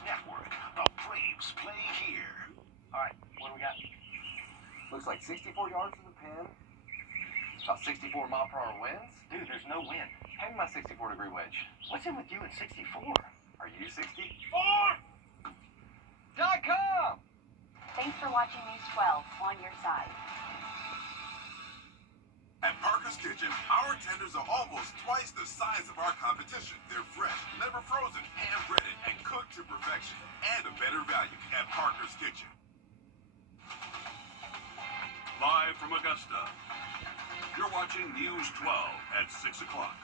Network. The Braves play here. All right, what do we got? Looks like 64 yards in the pin. About 64 mile per hour winds. Dude, there's no wind. Hang my 64-degree wedge. What's in with you at 64? Are you 64? .com! Thanks for watching News 12 on your side. At Parker's Kitchen, our tenders are almost twice the size of our competition. They're fresh, never frozen, hand-breaded, and cooked to perfection. And a better value at Parker's Kitchen. Live from Augusta, you're watching News 12 at 6 o'clock.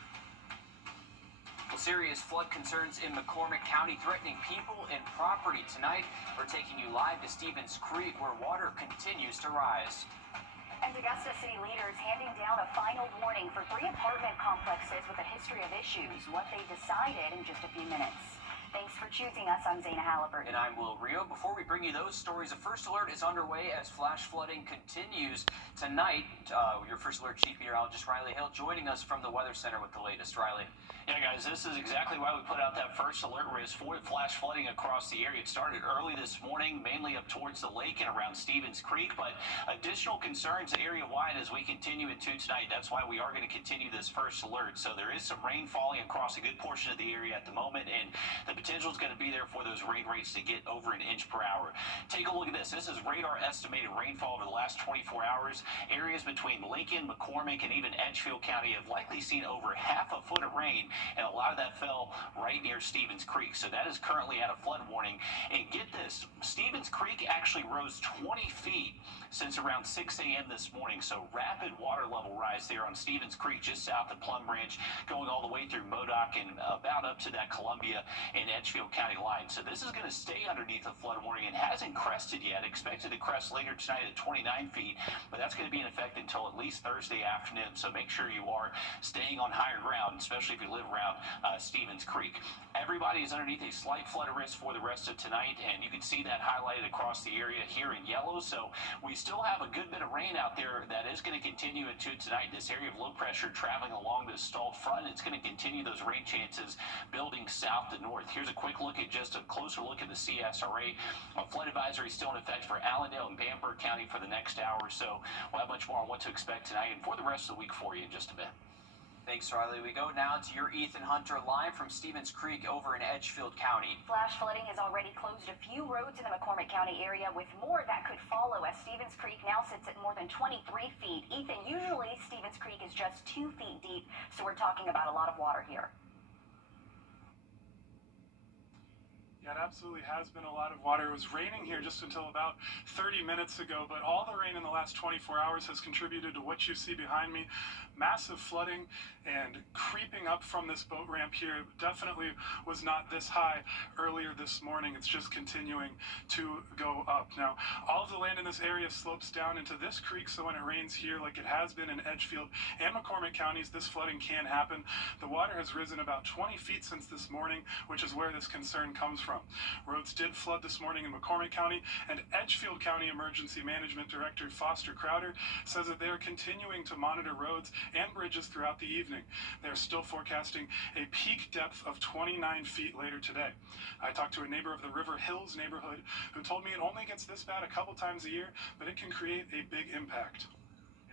Well, serious flood concerns in McCormick County threatening people and property tonight. We're taking you live to Stevens Creek, where water continues to rise. And Augusta city leaders handing down a final warning for 3 apartment complexes with a history of issues. What they decided in just a few minutes. Thanks for choosing us. I'm Zana Halliburton. And I'm Will Rio. Before we bring you those stories, a first alert is underway as flash flooding continues tonight. Your first alert chief meteorologist Riley Hill joining us from the Weather Center with the latest. Riley. Yeah, guys, this is exactly why we put out that first alert risk for flash flooding across the area. It started early this morning, mainly up towards the lake and around Stevens Creek, but additional concerns area-wide as we continue into tonight. That's why we are going to continue this first alert. So there is some rain falling across a good portion of the area at the moment, and the potential is going to be there for those rain rates to get over an inch per hour. Take a look at this. This is radar estimated rainfall over the last 24 hours. Areas between Lincoln, McCormick, and even Edgefield County have likely seen over half a foot of rain, and a lot of that fell right near Stevens Creek. So that is currently at a flood warning. And get this, Stevens Creek actually rose 20 feet since around 6 a.m. this morning. So rapid water level rise there on Stevens Creek, just south of Plum Branch, going all the way through Modoc and about up to that Columbia and Edgefield County line. So this is going to stay underneath a flood warning and hasn't crested yet. Expected to crest later tonight at 29 feet, but that's going to be in effect until at least Thursday afternoon. So make sure you are staying on higher ground, especially if you live around Stevens Creek. Everybody is underneath a slight flood risk for the rest of tonight, and you can see that highlighted across the area here in yellow. So we still have a good bit of rain out there that is going to continue into tonight. This area of low pressure traveling along this stalled front, it's going to continue those rain chances building south to north. Here's a quick look at just a closer look at the CSRA. A flood advisory still in effect for Allendale and Bamberg County for the next hour or so. We'll have much more on what to expect tonight and for the rest of the week for you in just a bit. Thanks, Riley. We go now to your Ethan Hunter live from Stevens Creek over in Edgefield County. Flash flooding has already closed a few roads in the McCormick County area, with more that could follow as Stevens Creek now sits at more than 23 feet. Ethan, usually Stevens Creek is just 2 feet deep, so we're talking about a lot of water here. Yeah, it absolutely has been a lot of water. It was raining here just until about 30 minutes ago, but all the rain in the last 24 hours has contributed to what you see behind me. Massive flooding and creeping up from this boat ramp here. Definitely was not this high earlier this morning. It's just continuing to go up. Now, all of the land in this area slopes down into this creek, so when it rains here, like it has been in Edgefield and McCormick counties, this flooding can happen. The water has risen about 20 feet since this morning, which is where this concern comes from. Roads did flood this morning in McCormick County, and Edgefield County Emergency Management Director Foster Crowder says that they are continuing to monitor roads and bridges throughout the evening. They're still forecasting a peak depth of 29 feet later today. I talked to a neighbor of the River Hills neighborhood who told me it only gets this bad a couple times a year, but it can create a big impact.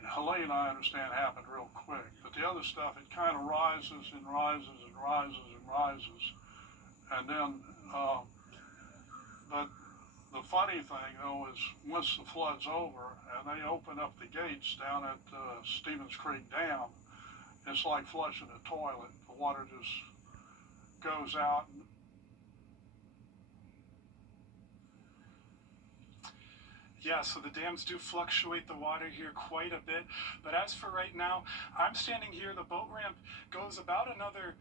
Helene, I understand, happened real quick, but the other stuff, it kind of rises and rises and rises and rises. And then, but the funny thing, though, is once the flood's over and they open up the gates down at Stevens Creek Dam, it's like flushing a toilet. The water just goes out. Yeah, so the dams do fluctuate the water here quite a bit, but as for right now, I'm standing here. The boat ramp goes about another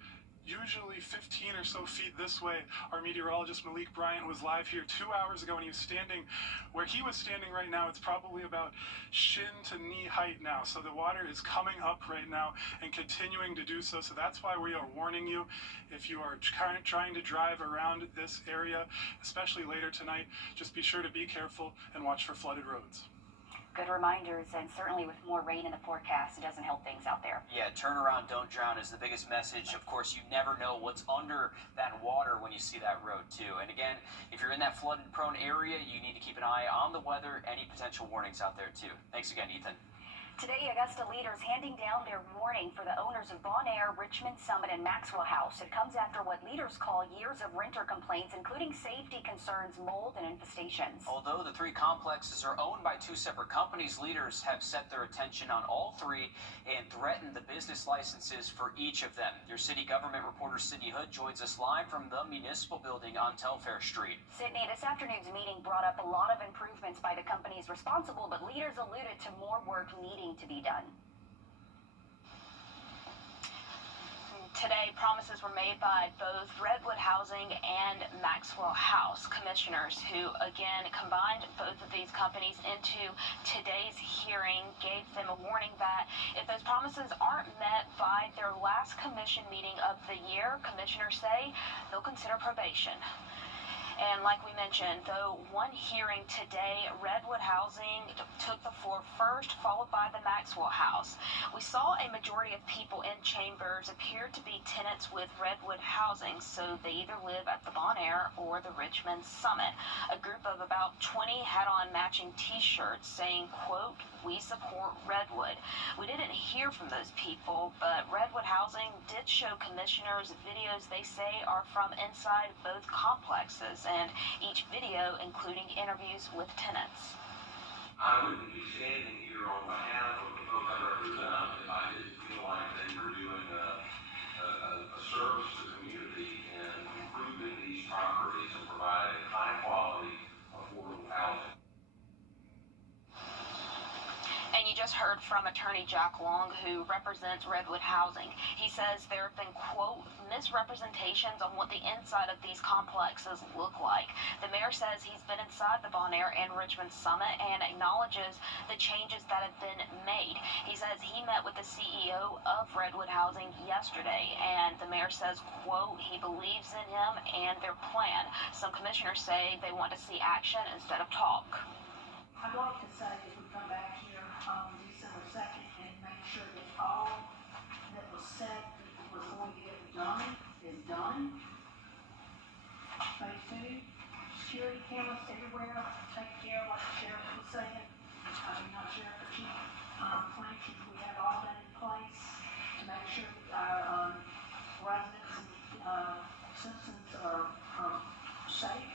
usually 15 or so feet this way. Our meteorologist Malik Bryant was live here 2 hours ago, and he was standing where he was standing right now. It's probably about shin to knee height now. So the water is coming up right now and continuing to do so. So that's why we are warning you, if you are trying to drive around this area, especially later tonight, just be sure to be careful and watch for flooded roads. Good reminders, and certainly with more rain in the forecast, it doesn't help things out there. Yeah, turn around, don't drown is the biggest message. Of course, you never know what's under that water when you see that road, too. And again, if you're in that flood-prone area, you need to keep an eye on the weather, any potential warnings out there, too. Thanks again, Ethan. Today, Augusta leaders handing down their warning for the owners of Bon Air, Richmond Summit, and Maxwell House. It comes after what leaders call years of renter complaints, including safety concerns, mold, and infestations. Although the three complexes are owned by two separate companies, leaders have set their attention on all three and threatened the business licenses for each of them. Your city government reporter Sydney Hood joins us live from the municipal building on Telfair Street. Sydney, this afternoon's meeting brought up a lot of improvements by the companies responsible, but leaders alluded to more work needing to be done. Today, promises were made by both Redwood Housing and Maxwell House commissioners who, again, combined both of these companies into today's hearing, gave them a warning that if those promises aren't met by their last commission meeting of the year, commissioners say they'll consider probation. And like we mentioned, though, one hearing today, Redwood Housing took the floor first, followed by the Maxwell House. We saw a majority of people in chambers appear to be tenants with Redwood Housing, so they either live at the Bon Air or the Richmond Summit. A group of about 20 had on matching t-shirts saying, quote, "We support Redwood." We didn't hear from those people, but Redwood Housing did show commissioners videos they say are from inside both complexes, and each video including interviews with tenants. I wouldn't be standing here on behalf of the folks I represent if I didn't feel like they were doing a service to the community and improving these properties and providing high quality, affordable housing. And you just heard from attorney Jack Long, who represents Redwood Housing. He says there have been, quote, misrepresentations on what the inside of these complexes look like. The mayor says he's been inside the Bon Air and Richmond Summit and acknowledges the changes that have been made. He says he met with the CEO of Redwood Housing yesterday, and the mayor says, quote, he believes in him and their plan. Some commissioners say they want to see action instead of talk. I'd like to say if we come back here on December 2nd and make sure that all that was said that was going to get done is done. Phase 2, security cameras everywhere, take care like the sheriff was saying. Not sheriff, but chief, Clancy, we have all that in place to make sure that our residents and citizens are safe.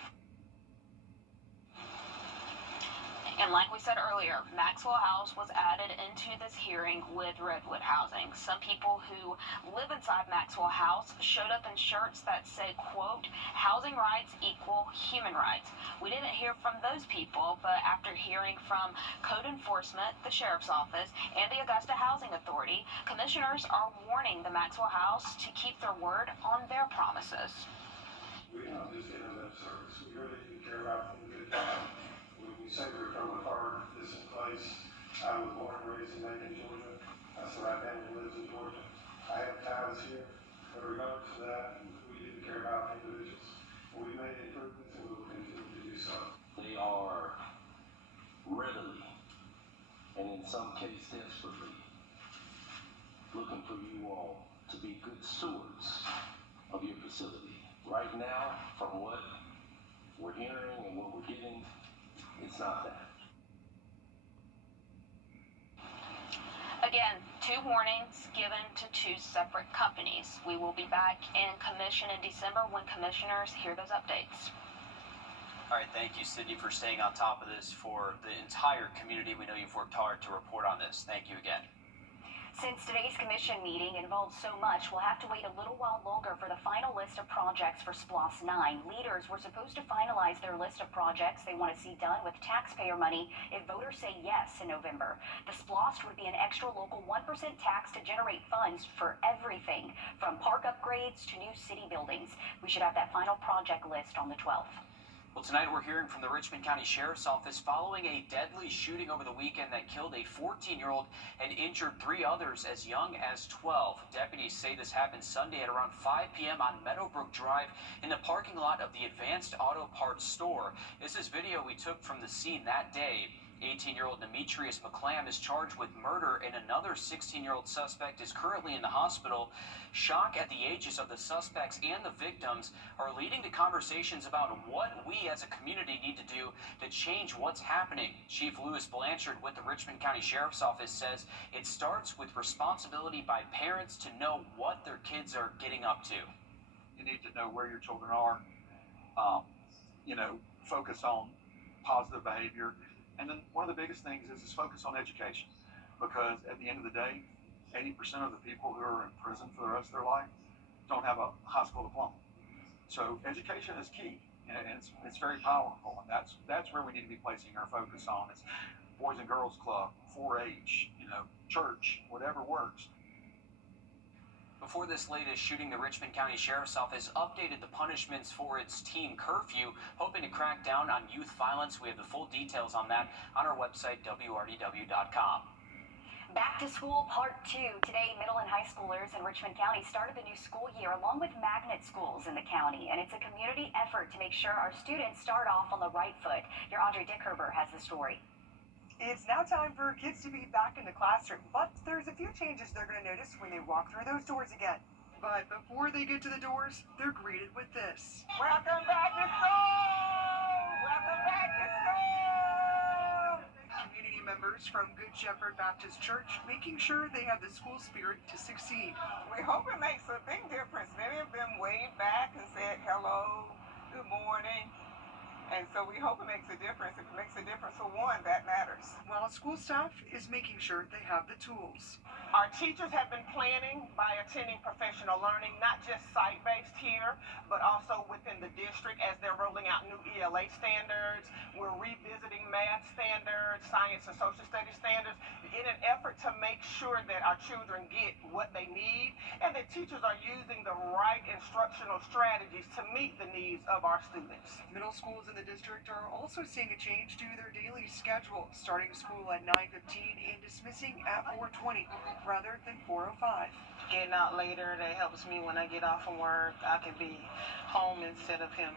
And like we said earlier, Maxwell House was added into this hearing with Redwood Housing. Some people who live inside Maxwell House showed up in shirts that said, quote, housing rights equal human rights. We didn't hear from those people, but after hearing from code enforcement, the sheriff's office, and the Augusta Housing Authority, commissioners are warning the Maxwell House to keep their word on their promises. We're not just giving lip service. We really do care about them good time. We say we're from a far distant place. I was born and raised in Macon, Georgia. That's where my family lives in Georgia. I have ties here, but regardless of that, we do care about individuals. We made improvements and we will continue to do so. They are readily, and in some cases desperately, looking for you all to be good stewards of your facility. Right now, from what we're hearing and what we're getting, it's not that. Again, two warnings given to two separate companies. We will be back in commission in December when commissioners hear those updates. All right, thank you, Sydney, for staying on top of this for the entire community. We know you've worked hard to report on this. Thank you again. Since today's commission meeting involved so much, we'll have to wait a little while longer for the final list of projects for SPLOST 9. Leaders were supposed to finalize their list of projects they want to see done with taxpayer money if voters say yes in November. The SPLOST would be an extra local 1% tax to generate funds for everything, from park upgrades to new city buildings. We should have that final project list on the 12th. Well, tonight we're hearing from the Richmond County Sheriff's Office following a deadly shooting over the weekend that killed a 14-year-old and injured 3 others as young as 12. Deputies say this happened Sunday at around 5 p.m. on Meadowbrook Drive in the parking lot of the Advanced Auto Parts store. This is video we took from the scene that day. 18-year-old Demetrius McClam is charged with murder, and another 16-year-old suspect is currently in the hospital. Shock at the ages of the suspects and the victims are leading to conversations about what we as a community need to do to change what's happening. Chief Lewis Blanchard with the Richmond County Sheriff's Office says it starts with responsibility by parents to know what their kids are getting up to. You need to know where your children are, focus on positive behavior. And then one of the biggest things is focus on education, because at the end of the day, 80% of the people who are in prison for the rest of their life don't have a high school diploma. So education is key, and it's very powerful, and that's where we need to be placing our focus on. It's Boys and Girls Club, 4-H, church, whatever works. Before this latest shooting, the Richmond County Sheriff's Office updated the punishments for its teen curfew, hoping to crack down on youth violence. We have the full details on that on our website, wrdw.com. Back to school part 2. Today, middle and high schoolers in Richmond County started the new school year along with magnet schools in the county, and it's a community effort to make sure our students start off on the right foot. Your Andre Dickherber has the story. It's now time for kids to be back in the classroom, but there's a few changes they're going to notice when they walk through those doors again. But before they get to the doors, they're greeted with this. Welcome back to school! Welcome back to school! Community members from Good Shepherd Baptist Church making sure they have the school spirit to succeed. We hope it makes a big difference. Many of them waved back and said hello, good morning. And so we hope it makes a difference. If it makes a difference for one, that matters. While school staff is making sure they have the tools. Our teachers have been planning by attending professional learning, not just site-based here, but also within the district as they're rolling out new ELA standards. We're revisiting math standards, science and social studies standards, in an effort to make sure that our children get what they need and that teachers are using the right instructional strategies to meet the needs of our students. Middle schools in the district are also seeing a change to their daily schedule, starting school at 9:15 and dismissing at 4:20 rather than 4:05. Getting out later, that helps me when I get off from work. I can be home instead of him,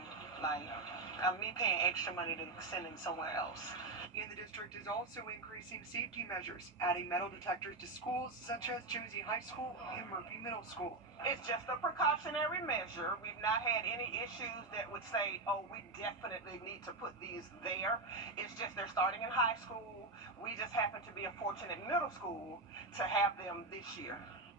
me paying extra money to send him somewhere else. And the district is also increasing safety measures, adding metal detectors to schools such as Josie High School and Murphy Middle School. It's just a precautionary measure. We've not had any issues that would say, oh, we definitely need to put these there. It's just they're starting in high school. We just happen to be a fortunate middle school to have them this year.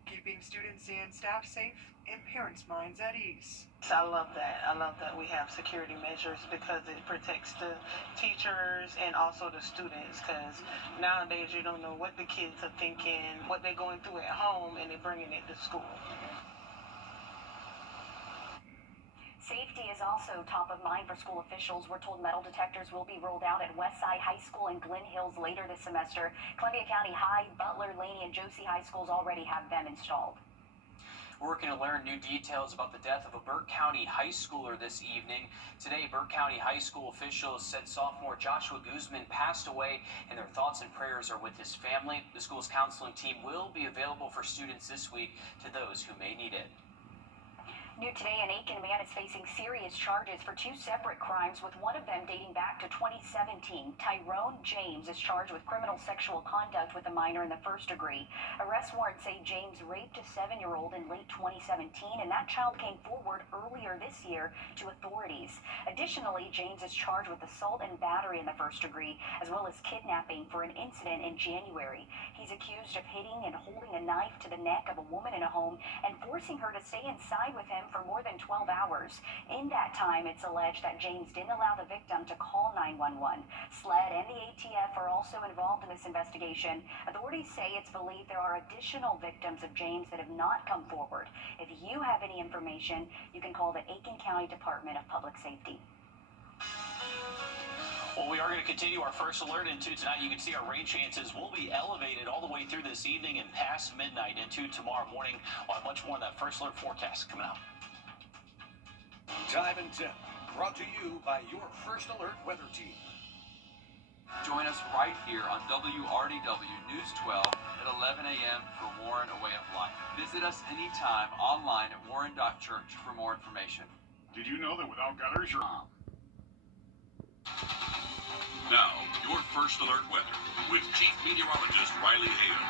Keeping students and staff safe and parents' minds at ease. I love that. I love that we have security measures because it protects the teachers and also the students, because nowadays you don't know what the kids are thinking, what they're going through at home, and they're bringing it to school. Safety is also top of mind for school officials. We're told metal detectors will be rolled out at Westside High School and Glen Hills later this semester. Columbia County High, Butler, Laney, and Josie High Schools already have them installed. We're working to learn new details about the death of a Burke County high schooler this evening. Today, Burke County High School officials said sophomore Joshua Guzman passed away, and their thoughts and prayers are with his family. The school's counseling team will be available for students this week to those who may need it. New today, an Aiken man is facing serious charges for 2 separate crimes, with one of them dating back to 2017. Tyrone James is charged with criminal sexual conduct with a minor in the first degree. Arrest warrants say James raped a 7-year-old in late 2017, and that child came forward earlier this year to authorities. Additionally, James is charged with assault and battery in the first degree, as well as kidnapping for an incident in January. He's accused of hitting and holding a knife to the neck of a woman in a home and forcing her to stay inside with him for more than 12 hours. In that time, it's alleged that James didn't allow the victim to call 911. SLED and the ATF are also involved in this investigation. Authorities say it's believed there are additional victims of James that have not come forward. If you have any information, you can call the Aiken County Department of Public Safety. Well, we are going to continue our first alert into tonight. You can see our rain chances will be elevated all the way through this evening and past midnight into tomorrow morning. We'll have much more on that first alert forecast coming out. Time and Tip, brought to you by your First Alert weather team. Join us right here on WRDW News 12 at 11 a.m. for Warren A Way of Life. Visit us anytime online at warren.church for more information. Did you know that without gutters, you're... Now, your first First Alert Weather with Chief Meteorologist Riley Hale.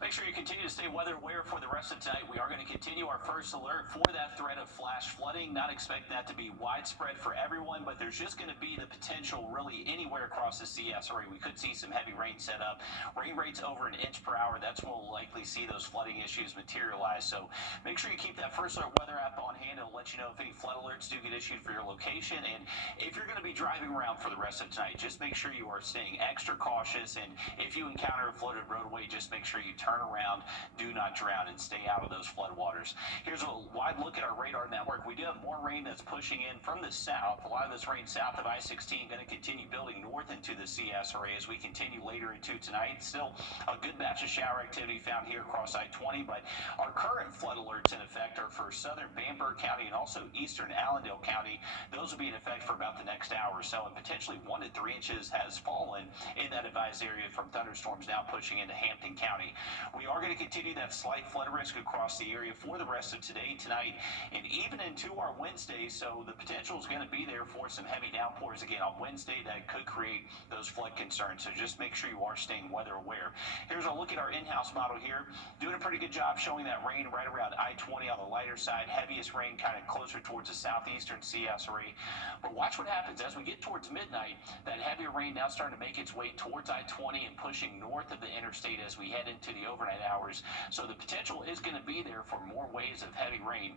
Make sure you continue to stay weather aware for the rest of tonight. We are going to continue our first alert for that threat of flash flooding. Not expecting that to be widespread for everyone, but there's just going to be the potential really anywhere across the CSRA. We could see some heavy rain set up. Rain rates over an inch per hour. That's when we'll likely see those flooding issues materialize. So make sure you keep that first alert weather app on hand. It'll let you know if any flood alerts do get issued for your location. And if you're going to be driving around for the rest of tonight, just make sure you are staying extra cautious. And if you encounter a flooded roadway, just make sure you turn around, do not drown, and stay out of those flood waters. Here's a wide look at our radar network. We do have more rain that's pushing in from the south. A lot of this rain south of I-16 going to continue building north into the CSRA as we continue later into tonight. Still a good batch of shower activity found here across I-20, but our current flood alerts in effect are for southern Bamberg County and also eastern Allendale County. Those will be in effect for about the next hour or so, and potentially 1 to 3 inches has fallen in that advised area from thunderstorms now pushing into Hampton County. We are going to continue that slight flood risk across the area for the rest of today, tonight, and even into our Wednesday. So the potential is going to be there for some heavy downpours again on Wednesday that could create those flood concerns. So just make sure you are staying weather aware. Here's a look at our in-house model here. Doing a pretty good job showing that rain right around I-20 on the lighter side. Heaviest rain kind of closer towards the southeastern CSRA. But watch what happens as we get towards midnight. That heavier rain now starting to make its way towards I-20 and pushing north of the interstate as we head into the overnight hours. So the potential is going to be there for more waves of heavy rain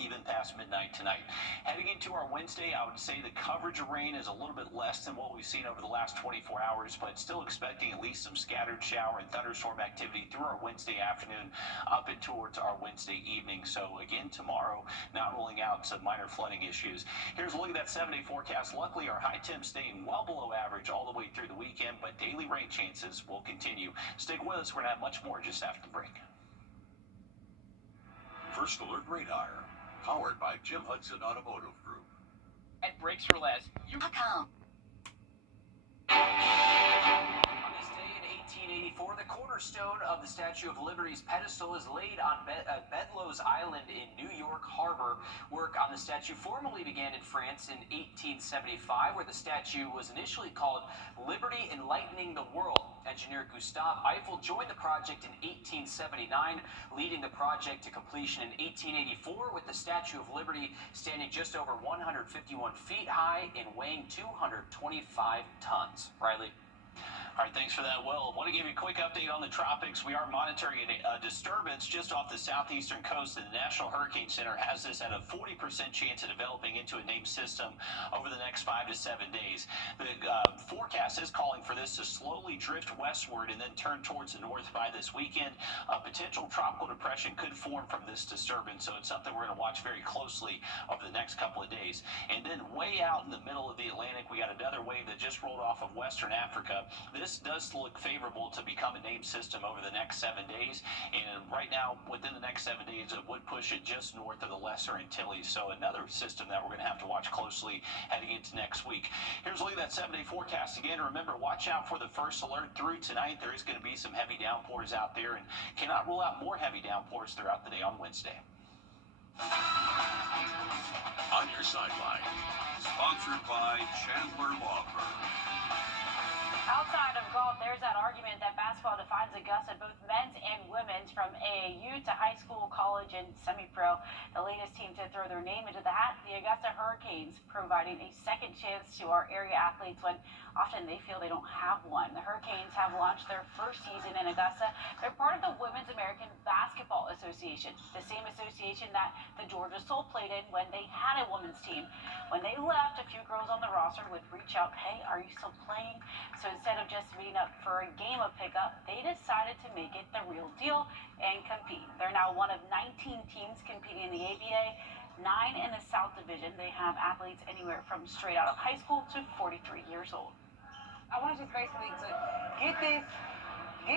even past midnight tonight. Heading into our Wednesday, I would say the coverage of rain is a little bit less than what we've seen over the last 24 hours, but still expecting at least some scattered shower and thunderstorm activity through our Wednesday afternoon up and towards our Wednesday evening. So again, tomorrow, not ruling out some minor flooding issues. Here's a look at that 7-day forecast. Luckily, our high temps staying well below average all the way through the weekend, but daily rain chances will continue. Stick with us. We're going to have much more just after the break. First Alert Radar, powered by Jim Hudson Automotive Group. At Brakes for Less, you come. On this day in 1884, the cornerstone of the Statue of Liberty's pedestal is laid on Bedloe's Island in New York Harbor. Work on the statue formally began in France in 1875, where the statue was initially called Liberty Enlightening the World. Engineer Gustave Eiffel joined the project in 1879, leading the project to completion in 1884, with the Statue of Liberty standing just over 151 feet high and weighing 225 tons. Riley? All right, thanks for that, Will. I want to give you a quick update on the tropics. We are monitoring a disturbance just off the southeastern coast, and the National Hurricane Center has this at a 40% chance of developing into a named system over the next 5 to 7 days. The forecast is calling for this to slowly drift westward and then turn towards the north by this weekend. A potential tropical depression could form from this disturbance, so it's something we're going to watch very closely over the next couple of days. And then way out in the middle of the Atlantic, we got another wave that just rolled off of Western Africa. This does look favorable to become a named system over the next 7 days, and right now within the next 7 days it would push it just north of the Lesser Antilles. So another system that we're going to have to watch closely heading into next week. Here's a look at that 7-day forecast again. Remember, watch out for the first alert through tonight. There is going to be some heavy downpours out there, and cannot rule out more heavy downpours throughout the day on Wednesday. On Your Sideline, sponsored by Chandler Law Firm. Outside of golf, there's that argument that basketball defines Augusta, both men's and women's, from AAU to high school, college, and semi-pro. The latest team to throw their name into the hat, the Augusta Hurricanes, providing a second chance to our area athletes when often they feel they don't have one. The Hurricanes have launched their first season in Augusta. They're part of the Women's American Basketball Association, the same association that the Georgia Soul played in when they had a women's team. When they left, a few girls on the roster would reach out, hey, are you still playing? So instead of just meeting up for a game of pickup, they decided to make it the real deal and compete. They're now one of 19 teams competing in the ABA, 9 in the South Division. They have athletes anywhere from straight out of high school to 43 years old. I want just basically to get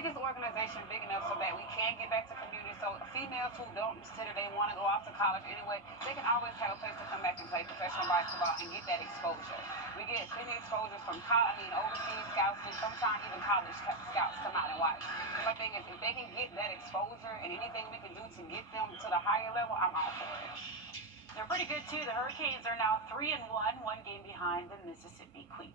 this organization big enough so that we can get back to community. So females who don't consider they want to go off to college anyway, they can always have a place to come back and play professional basketball and get that exposure. We get plenty of exposure from overseas scouts, and sometimes even college scouts come out and watch. My thing is, if they can get that exposure and anything we can do to get them to the higher level, I'm all for it. They're pretty good too. The Hurricanes are now 3-1, one game behind the Mississippi Queens.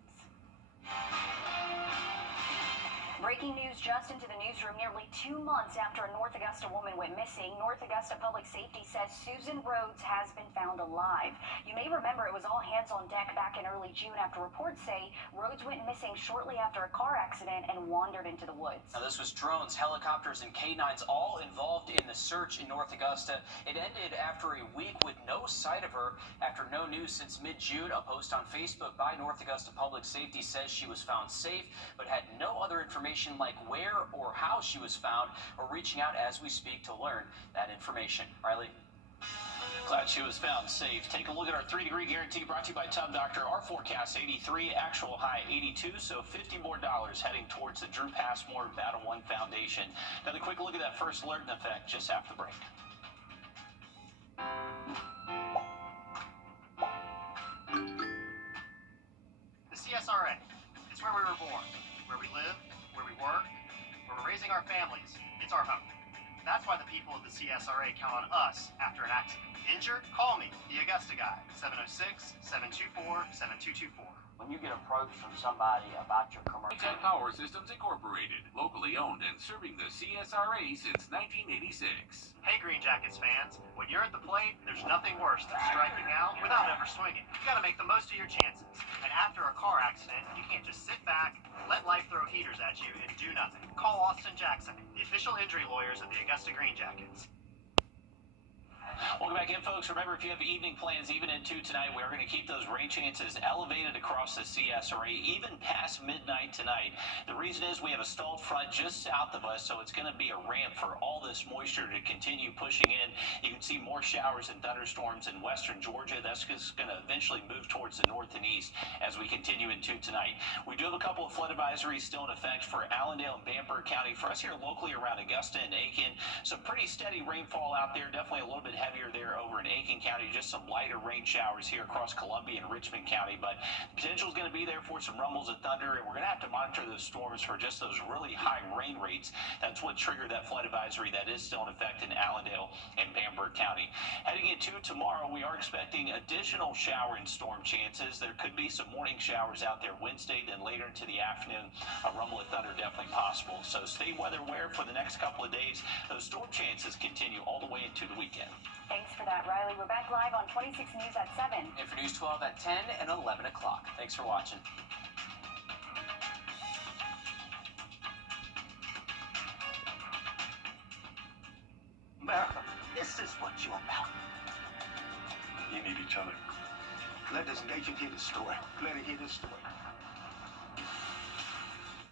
Breaking news just into the newsroom. Nearly 2 months after a North Augusta woman went missing, North Augusta Public Safety says Susan Rhodes has been found alive. You may remember it was all hands on deck back in early June after reports say Rhodes went missing shortly after a car accident and wandered into the woods. Now, this was drones, helicopters, and canines all involved in the search in North Augusta. It ended after a week with no sight of her. After no news since mid-June, a post on Facebook by North Augusta Public Safety says she was found safe, but had no other information like where or how she was found. We're reaching out as we speak to learn that information. Riley? Glad she was found safe. Take a look at our 3-degree guarantee brought to you by Tub Doctor. Our forecast 83, actual high 82, so $50 more heading towards the Drew Passmore Battle One Foundation. Another quick look at that first alert in effect just after the break. The CSRA. It's where we were born, where we live, where we work, where we're raising our families. It's our home. That's why the people of the CSRA count on us after an accident. Injured? Call me, the Augusta guy, 706-724-7224. When you get approached from somebody about your commercial... Tech Power Systems Incorporated, locally owned and serving the CSRA since 1986. Hey Green Jackets fans, when you're at the plate, there's nothing worse than striking out without ever swinging. You gotta make the most of your chances. And after a car accident, you can't just sit back, let life throw heaters at you, and do nothing. Call Austin Jackson, the official injury lawyers of the Augusta Green Jackets. Welcome back in, folks. Remember, if you have evening plans even into tonight, we are going to keep those rain chances elevated across the CSRA, even past midnight tonight. The reason is we have a stalled front just south of us, so it's going to be a ramp for all this moisture to continue pushing in. You can see more showers and thunderstorms in western Georgia. That's just going to eventually move towards the north and east as we continue into tonight. We do have a couple of flood advisories still in effect for Allendale and Bamberg County. For us here locally around Augusta and Aiken, some pretty steady rainfall out there, definitely a little bit heavier there over in Aiken County, just some lighter rain showers here across Columbia and Richmond County, but the potential is going to be there for some rumbles of thunder, and we're going to have to monitor those storms for just those really high rain rates. That's what triggered that flood advisory that is still in effect in Allendale and Bamberg County. Heading into tomorrow, we are expecting additional shower and storm chances. There could be some morning showers out there Wednesday, then later into the afternoon, a rumble of thunder definitely possible. So stay weather aware for the next couple of days. Those storm chances continue all the way into the weekend. Thanks for that, Riley. We're back live on 26 News at 7. And for News 12 at 10 and 11 o'clock. Thanks for watching. America, this is what you're about. You need each other. Let this nation hear the story. Let it hear this story.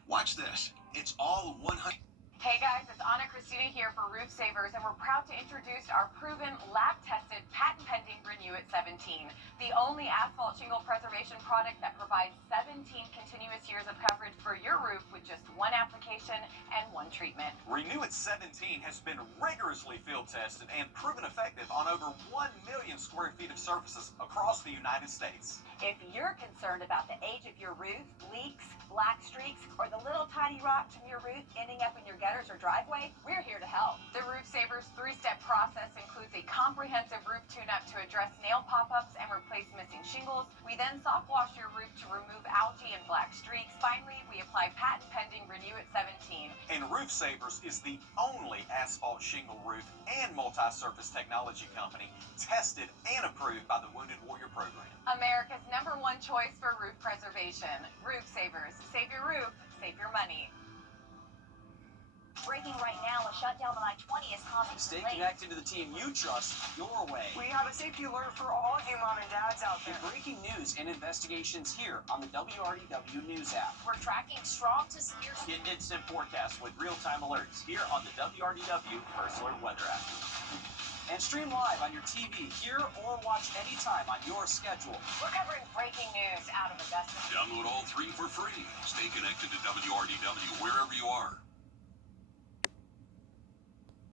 Watch this. It's all 100. Hey guys, it's Anna Christina here for Roof Savers, and we're proud to introduce our proven, lab-tested, patent-pending Renew It 17, the only asphalt shingle preservation product that provides 17 continuous years of coverage for your roof with just one application and one treatment. Renew It 17 has been rigorously field tested and proven effective on over 1 million square feet of surfaces across the United States. If you're concerned about the age of your roof, leaks, black streaks, or the little tiny rocks from your roof ending up in your gutters or driveway, we're here to help. The Roof Savers 3-step process includes a comprehensive roof tune-up to address nail pop-ups and replace missing shingles. We then soft wash your roof to remove algae and black streaks. Finally, we apply patent-pending Renew It 17. And Roof Savers is the only asphalt shingle roof and multi-surface technology company tested and approved by the Wounded Warrior Program. America's #1 choice for roof preservation. Roof Savers. Save your roof, save your money. Breaking right now, a shutdown on I-20 is causing Stay delays. connected to the team you trust your way. We have a safety alert for all you mom and dads out there. Get breaking news and investigations here on the WRDW News app. We're tracking strong to severe... Get instant forecasts with real-time alerts here on the WRDW First Alert Weather app. And stream live on your TV, here or watch anytime on your schedule. We're covering breaking news out of Augusta. Download all 3 for free. Stay connected to WRDW wherever you are.